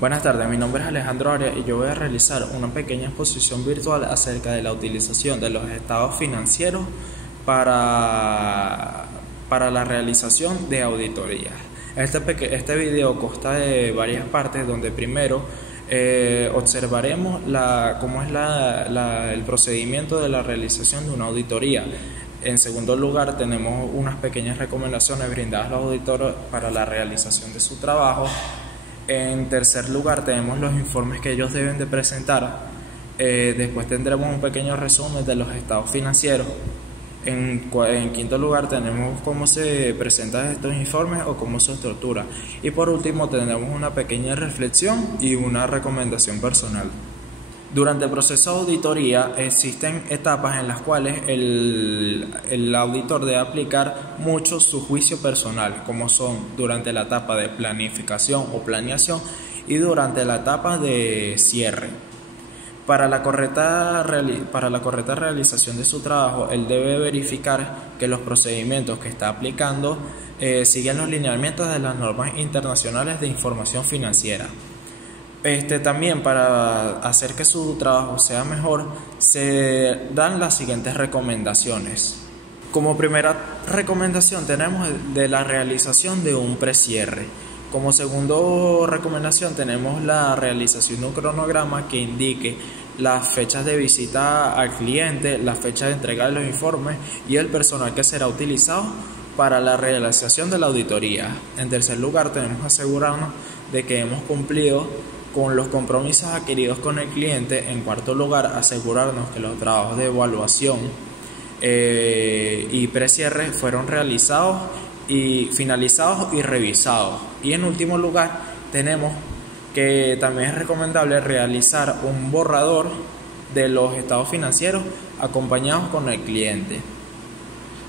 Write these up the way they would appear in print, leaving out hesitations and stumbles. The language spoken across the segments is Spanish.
Buenas tardes, mi nombre es Alejandro Arias y yo voy a realizar una pequeña exposición virtual acerca de la utilización de los estados financieros para la realización de auditorías. Este video consta de varias partes donde primero observaremos cómo es el procedimiento de la realización de una auditoría. En segundo lugar, tenemos unas pequeñas recomendaciones brindadas a los auditores para la realización de su trabajo. En tercer lugar, tenemos los informes que ellos deben de presentar. Después tendremos un pequeño resumen de los estados financieros. En quinto lugar, tenemos cómo se presentan estos informes o cómo se estructura. Y por último, tendremos una pequeña reflexión y una recomendación personal. Durante el proceso de auditoría existen etapas en las cuales el auditor debe aplicar mucho su juicio personal, como son durante la etapa de planificación o planeación y durante la etapa de cierre. Para la correcta realización de su trabajo, él debe verificar que los procedimientos que está aplicando siguen los lineamientos de las normas internacionales de información financiera. También para hacer que su trabajo sea mejor, se dan las siguientes recomendaciones. Como primera recomendación tenemos de la realización de un precierre. Como segunda recomendación tenemos la realización de un cronograma que indique las fechas de visita al cliente, la fecha de entrega de los informes y el personal que será utilizado para la realización de la auditoría. En tercer lugar, tenemos que asegurarnos de que hemos cumplido con los compromisos adquiridos con el cliente. En cuarto lugar, asegurarnos que los trabajos de evaluación y precierre fueron realizados y finalizados y revisados. Y en último lugar, tenemos que también es recomendable realizar un borrador de los estados financieros acompañados con el cliente.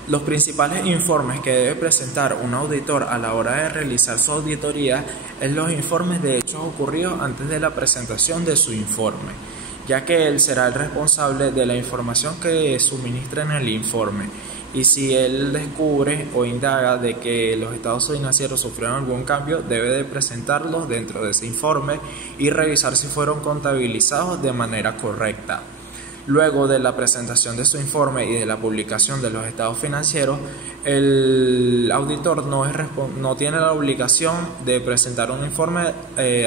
Los principales informes que debe presentar un auditor a la hora de realizar su auditoría es los informes de hechos ocurridos antes de la presentación de su informe, ya que él será el responsable de la información que suministra en el informe. Y si él descubre o indaga de que los estados financieros sufrieron algún cambio, debe de presentarlos dentro de ese informe y revisar si fueron contabilizados de manera correcta. Luego de la presentación de su informe y de la publicación de los estados financieros, el auditor no tiene la obligación de presentar un informe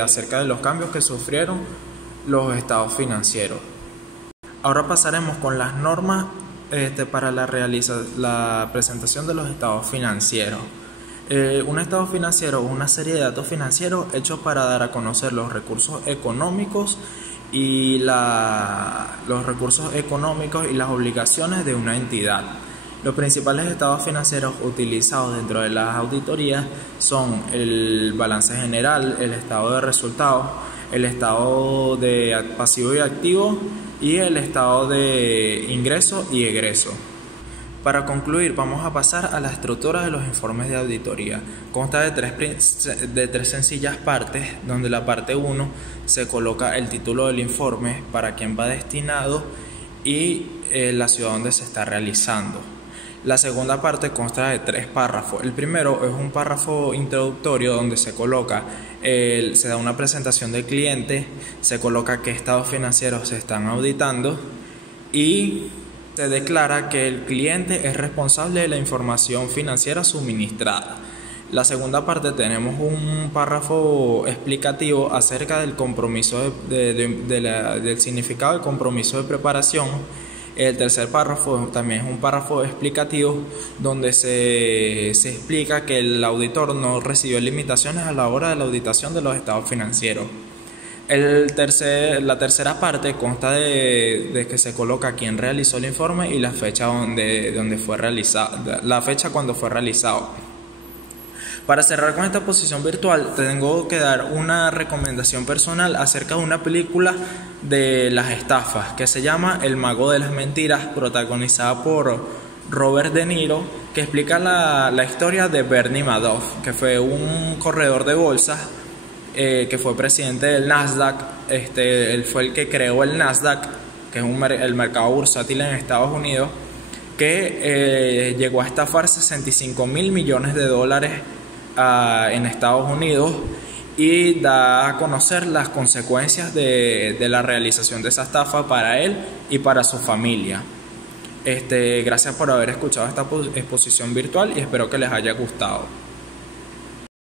acerca de los cambios que sufrieron los estados financieros. Ahora pasaremos con las normas para la presentación de los estados financieros. Un estado financiero es una serie de datos financieros hechos para dar a conocer los recursos económicos y las obligaciones de una entidad. Los principales estados financieros utilizados dentro de las auditorías son el balance general, el estado de resultados, el estado de pasivo y activo y el estado de ingreso y egreso. Para concluir, vamos a pasar a la estructura de los informes de auditoría. Consta de tres sencillas partes, donde la parte 1 se coloca el título del informe, para quién va destinado y la ciudad donde se está realizando. La segunda parte consta de 3 párrafos. El primero es un párrafo introductorio donde se coloca, se da una presentación del cliente, se coloca qué estados financieros se están auditando y se declara que el cliente es responsable de la información financiera suministrada. La segunda parte tenemos un párrafo explicativo acerca del compromiso del significado del compromiso de preparación. El tercer párrafo también es un párrafo explicativo donde se explica que el auditor no recibió limitaciones a la hora de la auditación de los estados financieros. La tercera parte consta de que se coloca quién realizó el informe y la fecha donde fue realizado, la fecha cuando fue realizado. Para cerrar con esta exposición virtual, tengo que dar una recomendación personal acerca de una película de las estafas que se llama El Mago de las Mentiras, protagonizada por Robert De Niro, que explica la historia de Bernie Madoff, que fue un corredor de bolsas que fue presidente del Nasdaq. Él fue el que creó el Nasdaq, que es el mercado bursátil en Estados Unidos, que llegó a estafar $65.000 millones en Estados Unidos y da a conocer las consecuencias de la realización de esa estafa para él y para su familia. Gracias por haber escuchado esta exposición virtual y espero que les haya gustado.